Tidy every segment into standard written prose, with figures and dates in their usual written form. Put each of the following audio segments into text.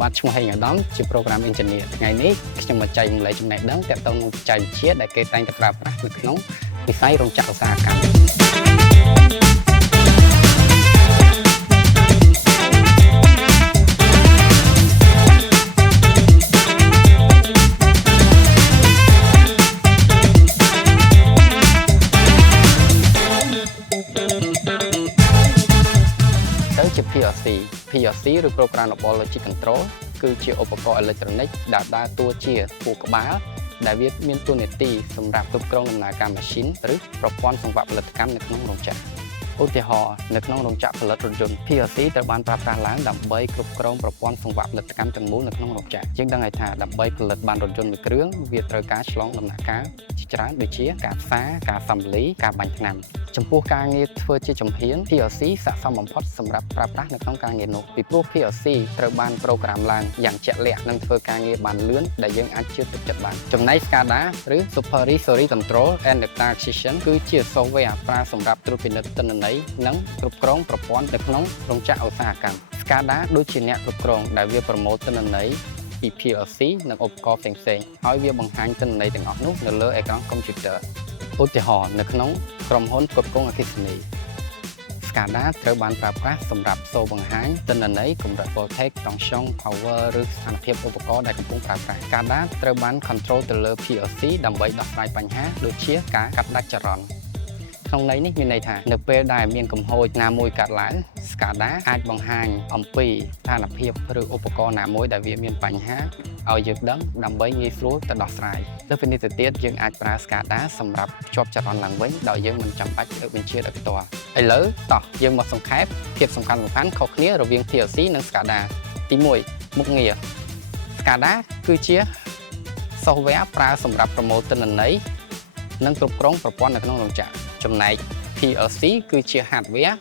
បាទឈ្មោះហេងអាដាមជា Program Engineer ថ្ងៃនេះខ្ញុំមកចែកម្លែកចំណេះដឹងទាក់ទងនឹងបច្ចេកវិទ្យាដែលគេតែងតែប្រើប្រាស់នៅក្នុងវិស័យរោងចក្រឧស្សាហកម្មជា PLC ឬ Programmable Logic Control គឺជាឧបករណ៍អេឡិចត្រូនិកដែលដើរតួជាខួរក្បាលដែលវាមានតួនាទីសម្រាប់គ្រប់គ្រងដំណើរការម៉ាស៊ីនឬប្រព័ន្ធសង្វាក់ផលិតកម្មនៅក្នុងរោងចក្រឧទាហរណ៍នៅក្នុងរោងចក្រផលិតរថយន្ត PLC ត្រូវបានប្រើប្រាស់ឡើងដើម្បីគ្រប់គ្រងប្រព័ន្ធសង្វាក់ផលិតកម្មទាំងមូលនៅក្នុងរោងចក្រយើងដឹងហើយថាដើម្បីផលិតបានរថយន្តមួយគ្រឿងវាត្រូវការឆ្លងដំណាក់កាលជាច្រើនដូចជាការផ្សារការសម្ភារការបាញ់ថ្នាំចំពោះការងារធ្វើជាជំហាន PLC ស័ក្តិសមបំផុតសម្រាប់ប្រើប្រាស់នៅក្នុងការងារនោះពីព្រោះ PLC ត្រូវបានប្រូក្រាមឡើងយ៉ាងជាក់លាក់និងធ្វើការងារបានលឿនដែលយើងអាចជឿទុកចិត្តបានចំណែក SCADA ឬ Supervisory Control and Data Acquisition គឺជា software ប្រើសម្រាប់ត្រួតពិនិត្យទិន្នន័យនិងគ្រប់គ្រងប្រព័ន្ធនៅក្នុងរោងចក្រឧស្សាហកម្ម SCADA ដូចជាអ្នកគ្រប់គ្រងដែលវាប្រមូលទិន្នន័យពី PLC និងឧបករណ៍ផ្សេងៗហើយវាបង្ហាញទិន្នន័យទាំងអស់នោះនៅលើអេក្រង់កុំព្យូទ័រឧទាហរណ៍នៅក្នុងក្រុមហ៊ុនផ្គត់ផ្គង់អគ្គិសនី SCADA ត្រូវបានប្រើប្រាស់សម្រាប់សូរបង្ហាញទិន្នន័យកម្រិត voltage តង់ស្យុង power ឬស្ថានភាពឧបករណ៍ដែលកំពុងប្រើប្រាស់ SCADA ត្រូវបាន control ទៅលើ PLC ដើម្បីដោះស្រាយបញ្ហាដូចជាការកាត់ដាច់ចរន្តក្នុងន័យនេះមានន័យថានៅពេលដែលមានកំហូចណាមួយកើតឡើង SCADA អាចបង្ហាញអំពីស្ថានភាពឬឧបករណ៍ណាមួយដែលវាមានបញ្ហាឲ្យយើងដឹងដើម្បីងាយស្រួលទៅដោះស្រាយលើពីនេះទៅទៀតយើងអាចប្រើ SCADA សម្រាប់ភ្ជាប់ចរន្តឡើងវិញដោយយើងមិនចាំបាច់លើកបញ្ជាដោយផ្ទាល់ឥឡូវតោះយើងមកសង្ខេបភាពសំខាន់ខុសគ្នារវាង PLC និង SCADA ទី1មុខងារ SCADA គឺជា software ប្រើសម្រាប់ប្រមូលទិន្នន័យនិងគ្រប់គ្រងប្រព័ន្ធនៅក្នុងរោងចក្រចំណែក PLC គឺជា hardware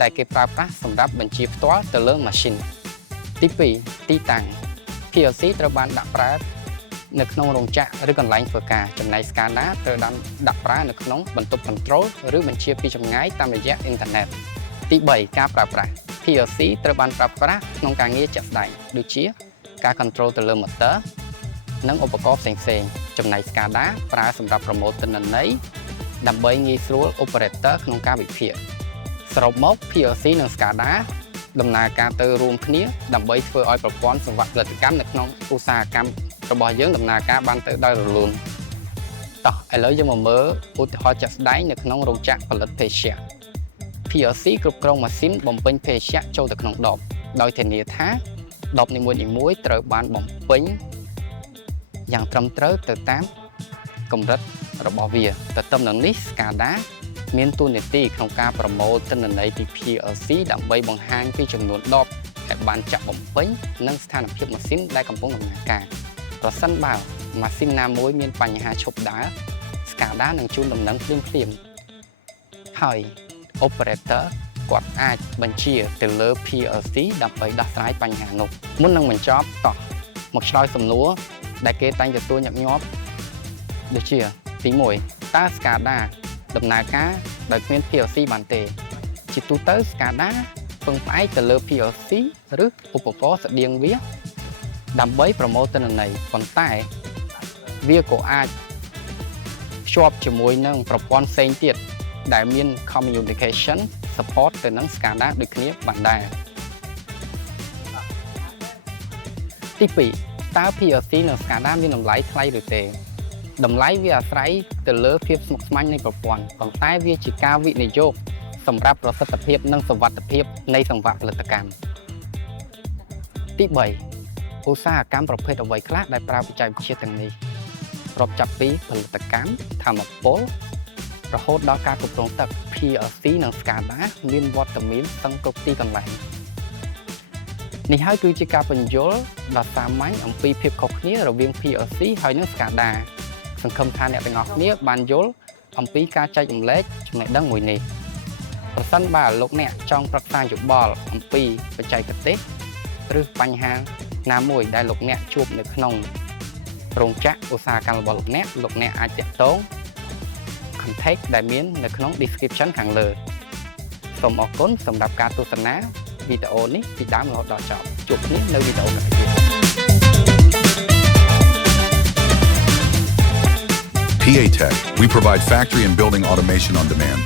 ដែលគេប្រើប្រាស់សម្រាប់បញ្ជាផ្ទាល់ទៅលើម៉ាស៊ីនទី2ទីតាំង PLC ត្រូវបានដាក់ប្រើនៅក្នុងរោងចក្រឬកន្លែងធ្វើការចំណែក SCADA ត្រូវដាក់ប្រើនៅក្នុងបន្ទប់ control ឬបញ្ជាពីចម្ងាយតាមរយៈអ៊ីនធឺណិតទី3ការប្រើប្រាស់ PLC ត្រូវបានប្រើប្រាស់ក្នុងការងារជាក់ស្ដែងដូចជាការ control ទៅលើ motor និងឧបករណ៍ផ្សេងៗចំណែក SCADA ប្រើសម្រាប់ប្រមូលទិន្នន័យដើម្បីងាយស្រួល operator ក្នុងការវិភាគសរុបមក PLC និង SCADA ដំណើរការទៅរួមគ្នាដើម្បីធ្វើឲ្យប្រព័ន្ធសង្វាក់ផលិតកម្មនៅក្នុងឧស្សាហកម្មរបស់យើងដំណើរការបានទៅដោយរលូនតោះឥឡូវយើងមកមើលឧទាហរណ៍ជាក់ស្ដែងនៅក្នុងរោងចក្រផលិតភេសជ្ជៈ PLC គ្រប់គ្រងម៉ាស៊ីនបំពេញភេសជ្ជៈចូលទៅក្នុងដបដោយធានាថាដបនីមួយៗត្រូវបានបំពេញយ៉ាងត្រឹមត្រូវទៅតាមកម្រិតរបស់វាទន្ទឹមនឹងនេះ SCADA មានតួនាទីក្នុងការប្រមូលទិន្នន័យពី PLC ដើម្បីបង្ហាញពីចំនួនដបដែលបានចាក់បំពេញនិងស្ថានភាពម៉ាស៊ីនដែលកំពុងដំណើរការប្រសិនបើម៉ាស៊ីនណាមួយមានបញ្ហាឈប់ដើរ SCADA នឹងជូនដំណឹងភ្លាមៗហើយ operator គាត់អាចបញ្ជាទៅលើ PLC ដើម្បីដោះស្រាយបញ្ហានោះមុននឹងបញ្ចប់តោះមកឆ្លើយសំណួរដែលគេតែងទទួលញឹកញាប់ដូចជាទី1តើ SCADA ដំណើរការដោយគ្មាន PLC បានទេជាទូទៅ SCADA ពឹងផ្អែកទៅលើ PLC ឬឧបករណ៍ស្តៀងវាដើម្បីប្រមូលទិន្នន័យប៉ុន្តែវាក៏អាចភ្ជាប់ជាមួយនឹងប្រព័ន្ធផ្សេងទៀតដែលមាន communication support ទៅនឹង SCADA ដូចគ្នាបានដែរទី2តើ PLC និង SCADA មានតម្លៃថ្លៃឬទេតម្លៃវាអាស្រ័យទៅលើភាពស្មុគស្មាញនៃប្រព័ន្ធប៉ុន្តែវាជាការវិនិយោគសម្រាប់ប្រសិទ្ធភាពនិងសុវត្ថិភាពនៃសង្វាក់ផលិតកម្មទី3ឧស្សាហកម្មប្រភេទអ្វីខ្លះដែលប្រើបច្ចេកវិទ្យាទាំងនេះរាប់ចាប់ពីផលិតកម្មថាមពលរហូតដល់ការគ្រប់គ្រងទឹក PLC និង SCADA មានវត្តមានស្ទឹងគ្រប់ទីកន្លែងនេះហើយគឺជាការពន្យល់ដ៏សាមញ្ញអំពីភាពខុសគ្នារវាង PLC ហើយនិង SCADA សង្ឃឹមថាអ្នកទាំងអស់គ្នាបានយល់អំពីការចែករំលែកចំណេះដឹងមួយនេះប្រសិនបើលោកអ្នកចង់ប្រឹក្សាយោបល់អំពីបច្ចេកទេសឬបញ្ហាណាមួយដែលលោកអ្នកជួបនៅក្នុងរោងចក្រឧស្សាហកម្មរបស់លោកអ្នកអាចទាក់ទង contact ដែលមាននៅក្នុង description ខាងលើសូមអរគុណសម្រាប់ការទស្សនា វីដេអូនេះពីដើមរហូតដល់ចប់ជួបគ្នានៅវីដេអូក្រោយទៀត PA Tech, we provide factory and building automation on demand.